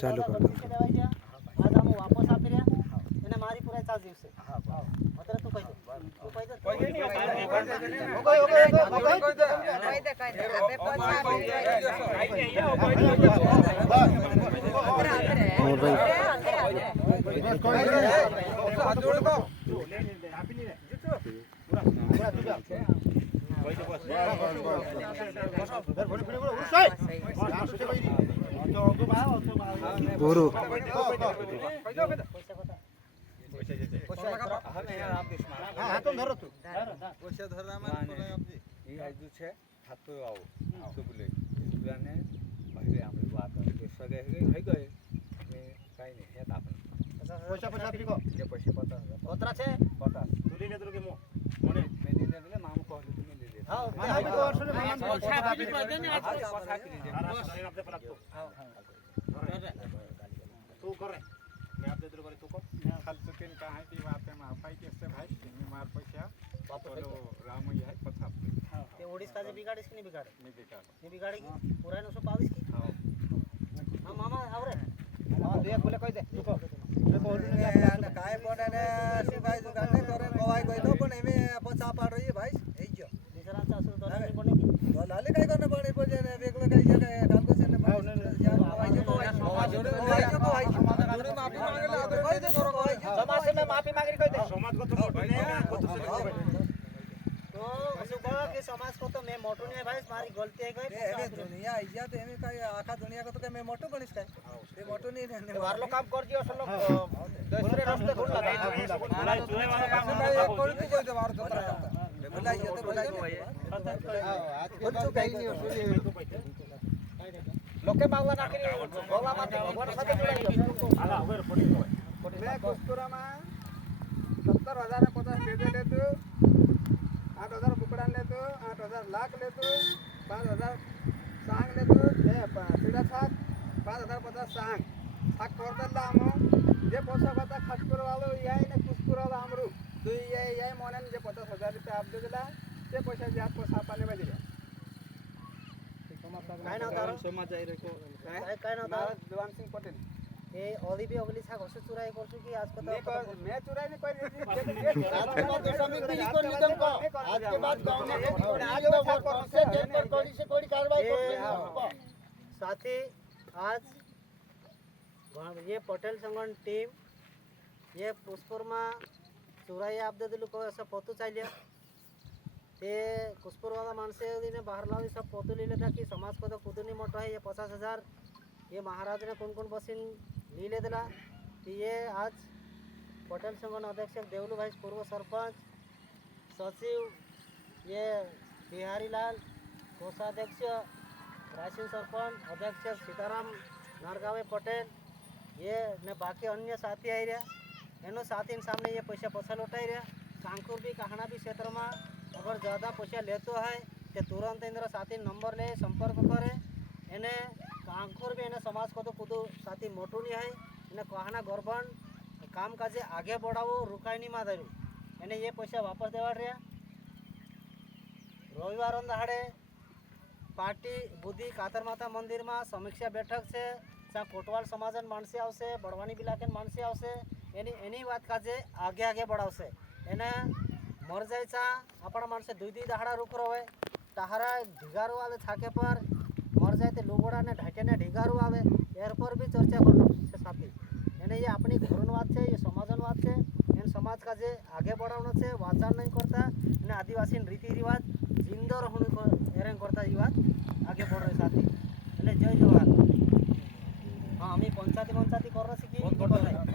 ચાલુ કર દો. आज हम वापस आप रहे એને મારી પૂરા 4 દિવસે હા અત્યારે તું કહી દે કોઈ નહીં ગુરુ तू कर मैं आप दे दो करे तू को खाल चुकेन का है की बात है माफाई कैसे भाई मैं मार पैसा वापस राम ही है पछा ते ओडिस का जे बिगाड़िस कि नहीं बिगाड़े नहीं बिगाड़ेगी पूरा नो सो पाविस की हां मामा आवरे हां दे बोले कह दे तू को काय पड़े ने सी भाई दुकान ने करे गवाई कोई तो पण एमे पछा पाड़ रही है भाई ए जो दूसरा चासु तो नहीं बनेगी तो लाले काय करने पड़े पड़े ने वेगलो काय जगह काम को से ने यार गवाई जो माफी मांगे ला कह दे करो गवाई समाज से मैं माफी मांग रही कह दे समाज को तो मोटो नहीं है तो सुबह के समाज को तो मैं मोटो नहीं है भाई हमारी गलती है एमे दुनिया आइया तो एमे काय आखा दुनिया को तो मैं मोटो गणिस काय ये मोटो नहीं ने वारलो काम कर दियो सब लोग दूसरे रास्ते ढूंढ लगा बुलाई चुने वाला काम भाई एक कोई तो कोई वार तो बुलाइए तो बुलाइए आज को तो कहीं नहीं लोके बावला नाखरी गोला माते भगवान साथे जुड़ाइयो आला ओवर पड़ी तो मैं कुस्कुरा में 70,050 दे ले तो 8,000 बुकड़ा ले तो 8,000 लाख ले तो 5,000 सांग ले तो सीधा साथ 5,050 सांग साग कर दला हम जे पैसा बता खसकुर वालो याई ने कुस्कुर वाला हमरु तो याई मोनन जे 50,000 रुपया आप दे दिला ते पैसा जात को सापाने में दिला काय ना तारो समाज आई रे को काय ना तारो देवान सिंह पटेल ए ओली भी ओगली छा घसे चुराई करछु कि आज को तो मैं चुराई नहीं कोई आज के बाद समिति को निगम को आज के बाद गांव में आज में वोट से जेल पर कोई कार्रवाई करते साथी आज ये पटेल संगठन टीम ये पुष्परमा चुराई आप दे दिलु को ऐसा पोतु चाहिए ते कुसपुर वाला मानसे ने बाहर लावी सब पोतु ले लेता कि समाज को तो खुद नहीं मोटा है ये 50,000 ये महाराज ने कौन बसिन ली ले दिला कि ये आज पटेल संगठन अध्यक्ष देवलू भाई पूर्व सरपंच सचिव ये बिहारी लाल कोषाध्यक्ष रायसिंह सरपंच अध्यक्ष सीताराम नारगावे पटेल ये ने बाकी अन्य साथी आई रहा एनो साथी सामने ये पैसा पछा लौटाई रहा कांकुर भी कहाना भी क्षेत्र में अगर ज़्यादा पैसा लेते है तो तुरंत इंद्र साथी नंबर ले संपर्क करे एने कांकुर भी एने समाज को तो खुद साथी मोटू नहीं है इन्हें कहना गर्भन काम काजे आगे बढ़ाओ रुकाई नहीं मारू एने ये पैसा वापस देवा रहा रविवार दहाड़े पार्टी बुद्धि कातर माता मंदिर में समीक्षा बैठक से कोटवाल समाजन मानसी आवशे बड़वानी बिलाकेन मानसी आवशे एनी बात काजे आगे आगे बढ़ावशे एने मर जायचा आपण माणसे दुई दहाड़ा रुक रहे टहारा ढिगारू आवे छाके पर मर जाए तो लुगोड़ा ने ढाके ने ढिगारू आवे एर पर भी चर्चा कर साथी एने ये अपनी घरन बात है ये समाजन बात है एन समाज का जे आगे बढ़ाना से वाचन नहीं करता ने आदिवासी रीति रिवाज जिंदो रहने एरें करता ये बात आगे बढ़ रहे साथी एने जय जवाहर हाँ हमें पंचायती कर रही